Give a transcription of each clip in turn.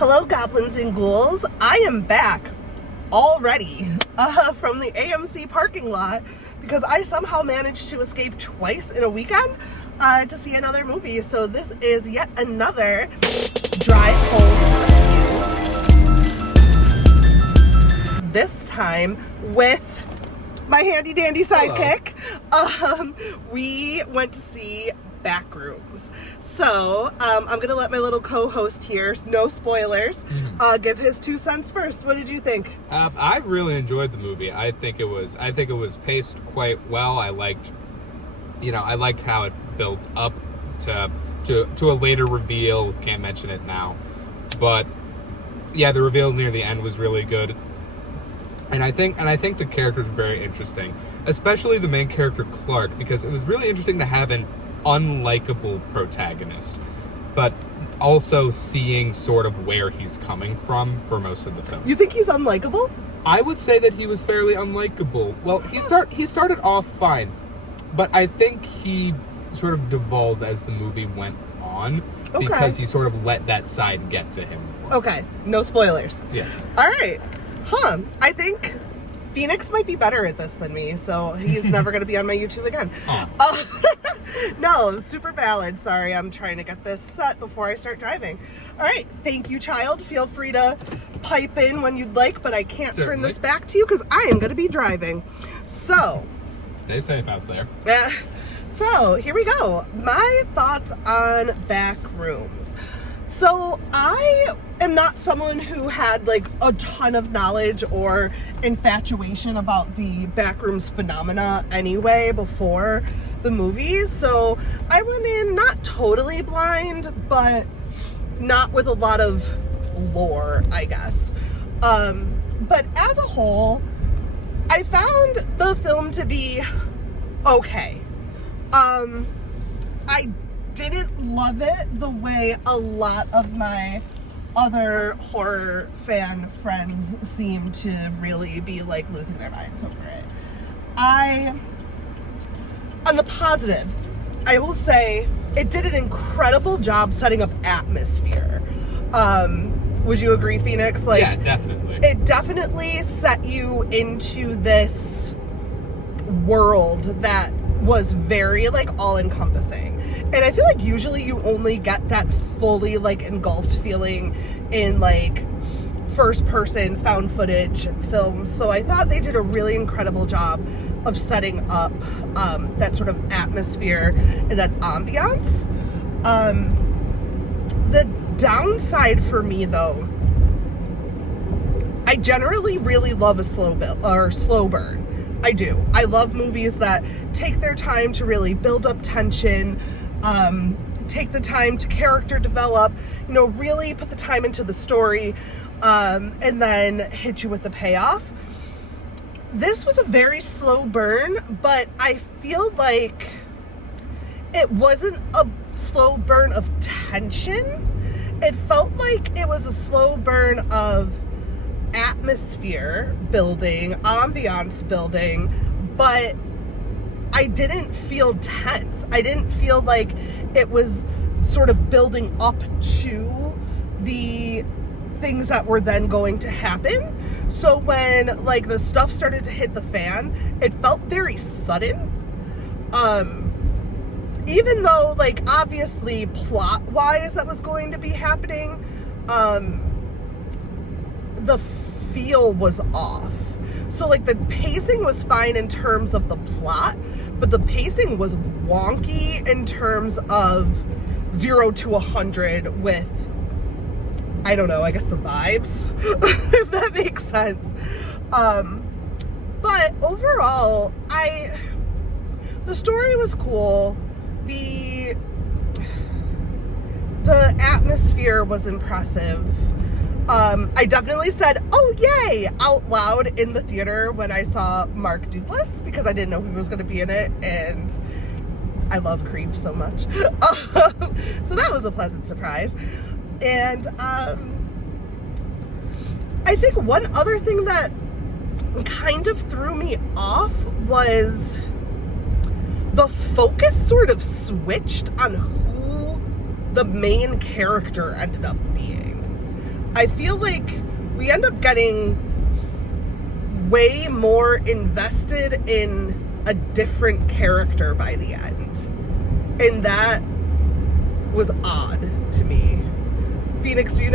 Hello, goblins and ghouls. I am back already from the AMC parking lot because I somehow managed to escape twice in a weekend to see another movie. So this is yet another drive home review. This time with my handy dandy sidekick. We went to see Backrooms. So I'm gonna let my little co-host here, no spoilers, give his 2 cents first. What did you think? I really enjoyed the movie. I think it was paced quite well. I liked how it built up to a later reveal. Can't mention it now, but yeah, the reveal near the end was really good. And I think the characters were very interesting, especially the main character Clark, because it was really interesting to have an unlikable protagonist, but also seeing sort of where he's coming from for most of the film. You think he's unlikable? I would say that he was fairly unlikable. Well, he started off fine, but I think he sort of devolved as the movie went on, because he sort of let that side get to him more. Okay, no spoilers. Yes. All right. I think Phoenix might be better at this than me, so he's never going to be on my YouTube again. No, super valid. Sorry, I'm trying to get this set before I start driving. All right, thank you, child. Feel free to pipe in when you'd like, but I can't turn this back to you because I am going to be driving. So, stay safe out there. So, here we go. My thoughts on Backrooms. So, I am not someone who had like a ton of knowledge or infatuation about the Backrooms phenomena anyway before the movies. So I went in not totally blind, but not with a lot of lore, I guess. But as a whole, I found the film to be okay. I didn't love it the way a lot of my other horror fan friends seem to really be like losing their minds over it. On the positive, I will say it did an incredible job setting up atmosphere. Would you agree, Phoenix? Like, yeah, definitely. It definitely set you into this world that was very like all-encompassing, and I feel like usually you only get that fully like engulfed feeling in like first-person found footage films. So I thought they did a really incredible job of setting up that sort of atmosphere and that ambiance. The downside for me, though, I generally really love a slow burn. I do. I love movies that take their time to really build up tension, take the time to character develop, really put the time into the story, and then hit you with the payoff. This was a very slow burn, but I feel like it wasn't a slow burn of tension. It felt like it was a slow burn of atmosphere building, ambiance building, but I didn't feel tense. I didn't feel like it was sort of building up to the things that were then going to happen. So when like the stuff started to hit the fan, it felt very sudden. Even though like obviously plot wise that was going to be happening, the feel was off. So like the pacing was fine in terms of the plot, but the pacing was wonky in terms of 0 to 100 with, I don't know, I guess the vibes, if that makes sense. But overall, the story was cool. The atmosphere was impressive. I definitely said, "Oh yay!" out loud in the theater when I saw Mark Duplass, because I didn't know he was going to be in it, and I love Creep so much. So that was a pleasant surprise. And I think one other thing that kind of threw me off was the focus sort of switched on who the main character ended up being. I feel like we end up getting way more invested in a different character by the end. And that was odd to me. Phoenix, do you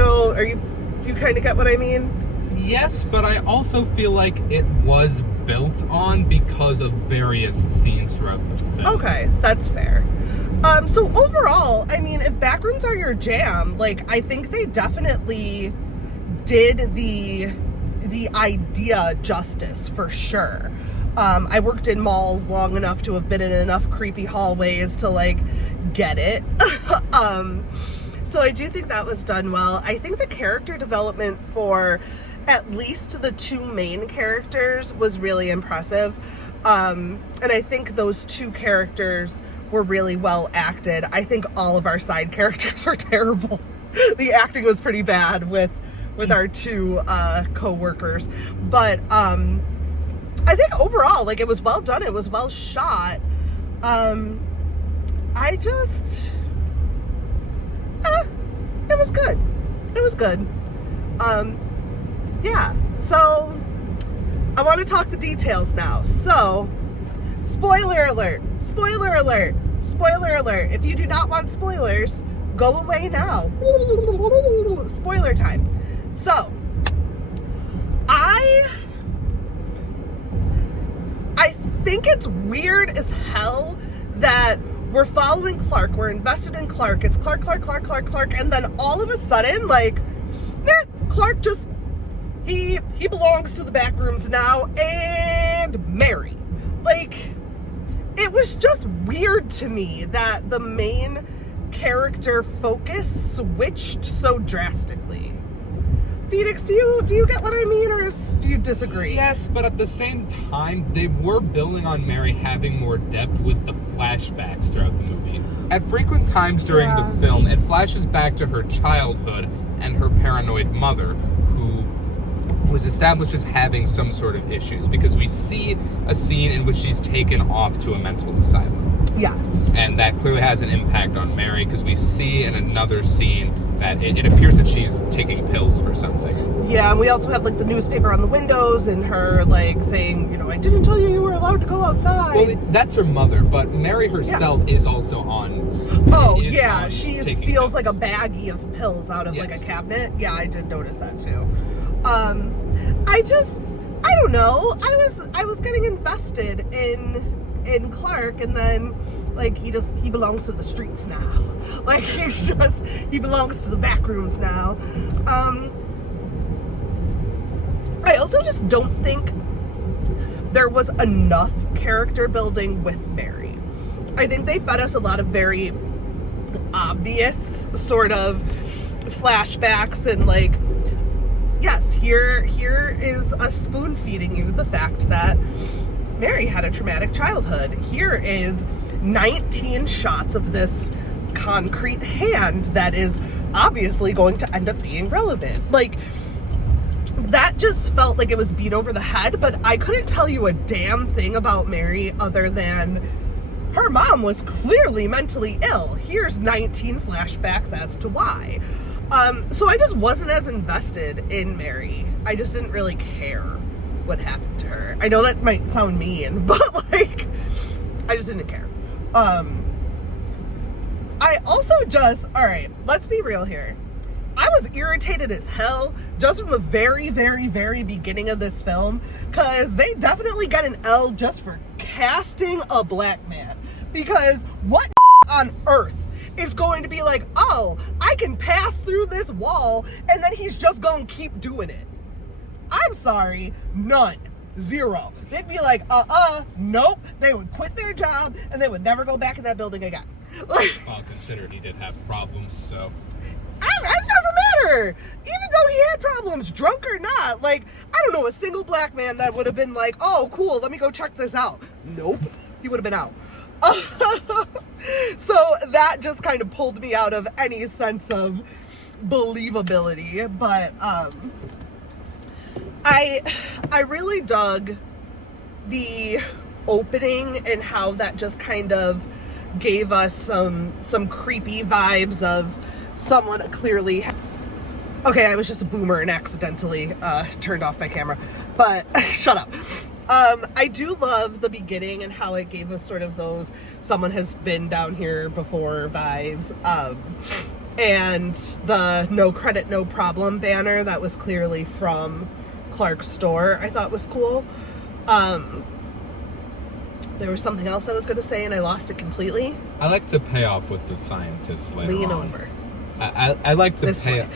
kind of get what I mean? Yes, but I also feel like it was built on because of various scenes throughout the film. Okay, that's fair. So overall, I mean, if Backrooms are your jam, like, I think they definitely did the idea justice for sure. I worked in malls long enough to have been in enough creepy hallways to, like, get it. So I do think that was done well. I think the character development for at least the two main characters was really impressive. And I think those two characters were really well acted. I think all of our side characters are terrible. The acting was pretty bad with our two co-workers. But I think overall, like, it was well done. It was well shot. It was good. It was good. Yeah, so I want to talk the details now. So, spoiler alert, spoiler alert, spoiler alert. If you do not want spoilers, go away now. Spoiler time. So, I think it's weird as hell that we're following Clark. We're invested in Clark. It's Clark. And then all of a sudden, like, Clark just, he belongs to the Backrooms now, and Mary. Like, it was just weird to me that the main character focus switched so drastically. Phoenix, do you get what I mean, or do you disagree? Yes, but at the same time, they were building on Mary having more depth with the flashbacks throughout the movie. At frequent times during the film, it flashes back to her childhood and her paranoid mother, who was established as having some sort of issues, because we see a scene in which she's taken off to a mental asylum. Yes. And that clearly has an impact on Mary, because we see in another scene that it appears that she's taking pills for something. Yeah, and we also have, like, the newspaper on the windows and her, like, saying, I didn't tell you were allowed to go outside. Well, that's her mother, but Mary herself is also on. She steals pills. Like, a baggie of pills out of, like, a cabinet. Yeah, I did notice that, too. I don't know. I was getting invested in Clark, and then, like, he belongs to the streets now. Like, he belongs to the Backrooms now. I also just don't think there was enough character building with Mary. I think they fed us a lot of very obvious sort of flashbacks and, like, yes, here is a spoon feeding you the fact that Mary had a traumatic childhood. Here is 19 shots of this concrete hand that is obviously going to end up being relevant. Like, that just felt like it was beat over the head, but I couldn't tell you a damn thing about Mary other than her mom was clearly mentally ill. Here's 19 flashbacks as to why. So I just wasn't as invested in Mary. I just didn't really care what happened to her. I know that might sound mean, but, like, I just didn't care. I also alright, let's be real here. I was irritated as hell just from the very, very, very beginning of this film, because they definitely got an L just for casting a black man. Because what on earth is going to be like, oh, I can pass through this wall, and then he's just going to keep doing it? I'm sorry, none. Zero. They'd be like, nope. They would quit their job, and they would never go back in that building again. Like, well, considered he did have problems, so... It doesn't matter. Even though he had problems, drunk or not, like, I don't know a single black man that would have been like, oh, cool, let me go check this out. Nope. He would have been out. So that just kind of pulled me out of any sense of believability. But I really dug the opening and how that just kind of gave us some creepy vibes of someone clearly Okay, I was just a boomer and accidentally turned off my camera. But shut up. I do love the beginning and how it gave us sort of those someone has been down here before vibes. And the no credit, no problem banner that was clearly from Clark's store, I thought was cool. There was something else I was going to say and I lost it completely. I like the payoff with the scientists later Lean on. over. I like the This way.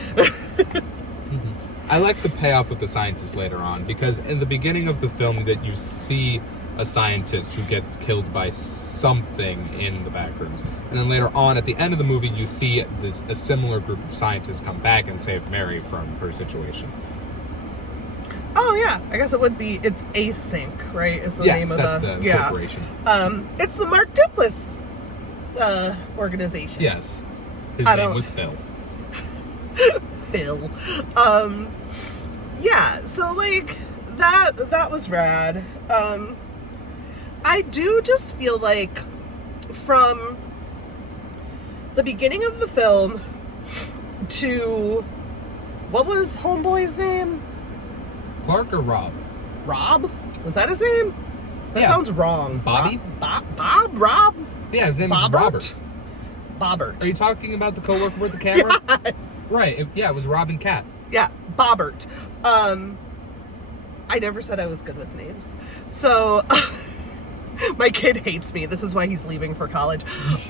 I like the payoff with the scientists later on, because in the beginning of the film that you see a scientist who gets killed by something in the Backrooms, and then later on at the end of the movie you see a similar group of scientists come back and save Mary from her situation. Oh yeah, I guess it would be. It's Async, right? It's the name of the corporation. It's the Mark Duplass organization. Yes, his name was Phil. Phil. Yeah. So like that was rad. I do just feel like from the beginning of the film to what was Homeboy's name? Clark or Rob? Rob? Was that his name? That sounds wrong. Bobby? Rob? Yeah, his name Bobbert? was Robert. Bobbert. Are you talking about the coworker with the camera? Yes. Right. It was Rob and Kat. Yeah, Bobbert. I never said I was good with names. So, my kid hates me. This is why he's leaving for college.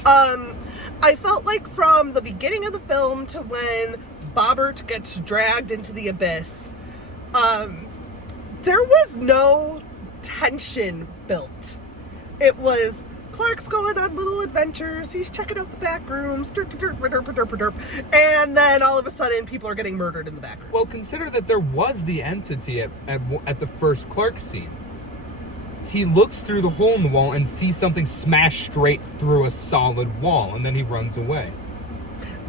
I felt like from the beginning of the film to when Bobbert gets dragged into the abyss, there was no tension built. It was Clark's going on little adventures. He's checking out the back rooms. And then all of a sudden, people are getting murdered in the back rooms. Well, consider that there was the entity at the first Clark scene. He looks through the hole in the wall and sees something smash straight through a solid wall, and then he runs away.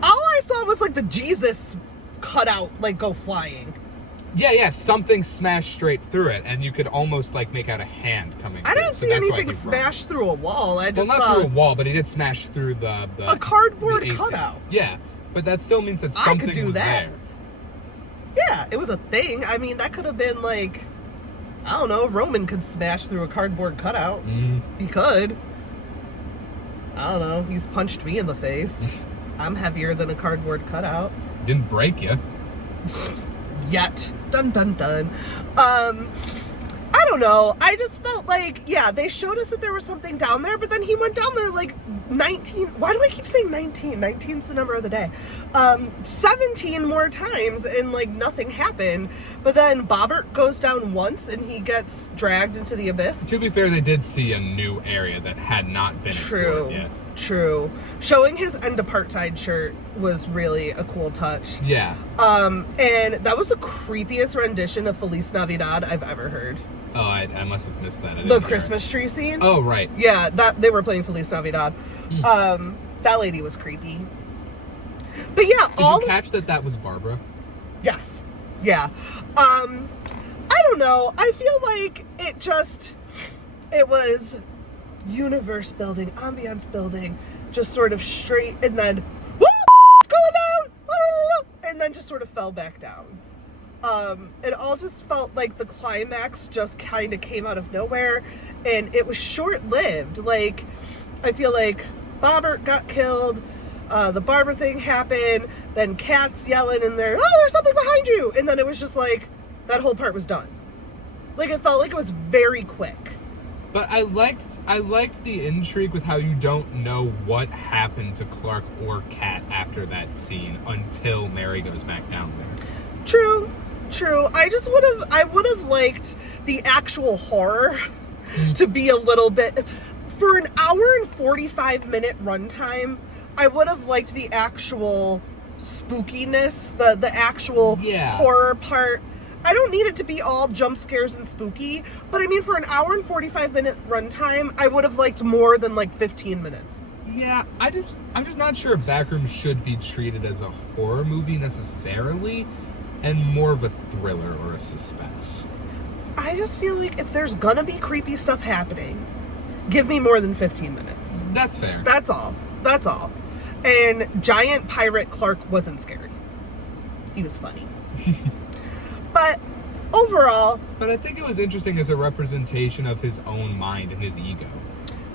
All I saw was like the Jesus cutout, like go flying. Yeah, something smashed straight through it, and you could almost like make out a hand coming. I didn't see anything smashed through a wall. I just not through a wall, but he did smash through a cardboard AC. cutout. Yeah, but that still means that something was there. Yeah, it was a thing. I mean, that could have been like, I don't know, Roman could smash through a cardboard cutout. He could. I don't know. He's punched me in the face. I'm heavier than a cardboard cutout. Didn't break you. Yet. Dun dun dun. I don't know. I just felt like, yeah, they showed us that there was something down there, but then he went down there like 19. Why do I keep saying 19? 19's the number of the day. 17 more times and like nothing happened. But then Bobbert goes down once and he gets dragged into the abyss. To be fair, they did see a new area that had not been explored yet. True. Showing his end apartheid shirt was really a cool touch. Yeah. And that was the creepiest rendition of Feliz Navidad I've ever heard. Oh, I must have missed that. The Christmas tree scene. Oh, right. Yeah, that they were playing Feliz Navidad. That lady was creepy. But yeah, Did you catch that was Barbara? Yes. Yeah. I don't know. I feel like it was universe building, ambience building, just sort of straight, and then it's going down, and then just sort of fell back down. It all just felt like the climax just kind of came out of nowhere, and it was short-lived. Like, I feel like Bobbert got killed, the Barbara thing happened, then Kat's yelling in there, oh, there's something behind you, and then it was just like, that whole part was done. Like, it felt like it was very quick. But I liked the intrigue with how you don't know what happened to Clark or Kat after that scene until Mary goes back down there. True. I would have liked the actual horror to be a little bit, for an hour and 45-minute runtime, I would have liked the actual spookiness, the actual horror part. I don't need it to be all jump scares and spooky, but I mean, for an hour and 45-minute runtime, I would have liked more than like 15 minutes. Yeah, I'm just not sure if Backrooms should be treated as a horror movie necessarily, and more of a thriller or a suspense. I just feel like if there's gonna be creepy stuff happening, give me more than 15 minutes. That's fair. That's all. And giant pirate Clark wasn't scary. He was funny. But overall... But I think it was interesting as a representation of his own mind and his ego.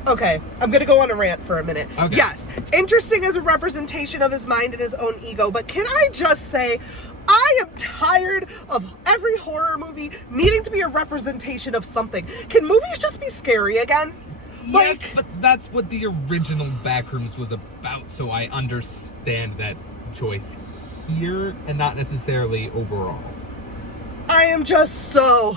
Okay, I'm going to go on a rant for a minute. Okay. Yes, interesting as a representation of his mind and his own ego, but can I just say, I am tired of every horror movie needing to be a representation of something. Can movies just be scary again? Yes, but that's what the original Backrooms was about, so I understand that choice here and not necessarily overall. I am just so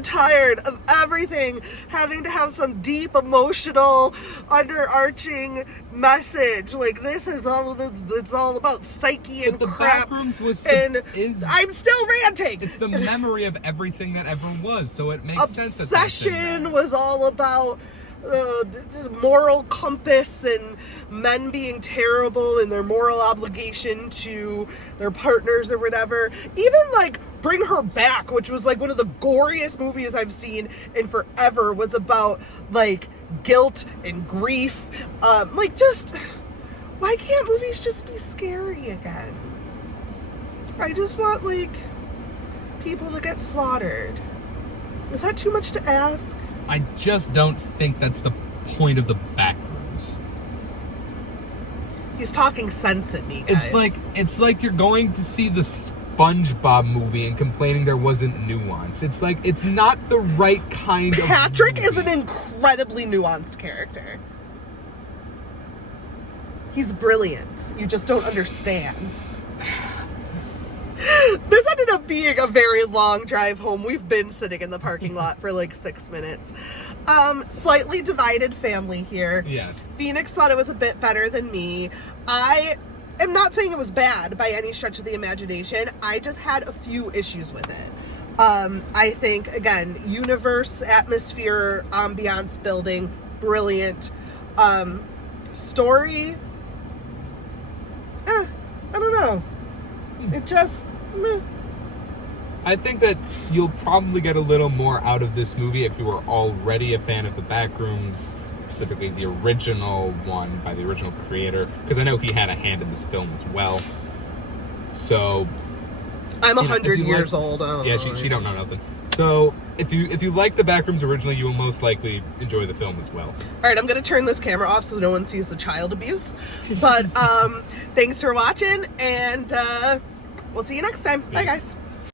tired of everything having to have some deep emotional underarching message. Like, this is it's all about psyche and but the crap. Backrooms was I'm still ranting. It's the memory of everything that ever was, so it makes sense that that's in Obsession there. was all about moral compass and men being terrible and their moral obligation to their partners or whatever. Even like Bring Her Back, which was like one of the goriest movies I've seen in forever, was about like guilt and grief. Just why can't movies just be scary again? I just want like people to get slaughtered. Is that too much to ask? I just don't think that's the point of the Backrooms. He's talking sense at me, guys. It's like you're going to see the SpongeBob movie and complaining there wasn't nuance. It's like it's not the right kind of Patrick movie. is an incredibly nuanced character. He's brilliant. You just don't understand. This ended up being a very long drive home. We've been sitting in the parking lot for like 6 minutes. Slightly divided family here. Yes. Phoenix thought it was a bit better than me. I am not saying it was bad by any stretch of the imagination. I just had a few issues with it. I think, again, universe, atmosphere, ambiance building, brilliant. Story, I don't know. It just, meh. I think that you'll probably get a little more out of this movie if you were already a fan of the Backrooms, specifically the original one by the original creator, because I know he had a hand in this film as well. So I'm 100 if you years like- old. I don't Yeah, know. she don't know nothing. So if you like the Backrooms originally, you will most likely enjoy the film as well. All right, I'm going to turn this camera off so no one sees the child abuse. But thanks for watching, and we'll see you next time. Bye, Peace. guys.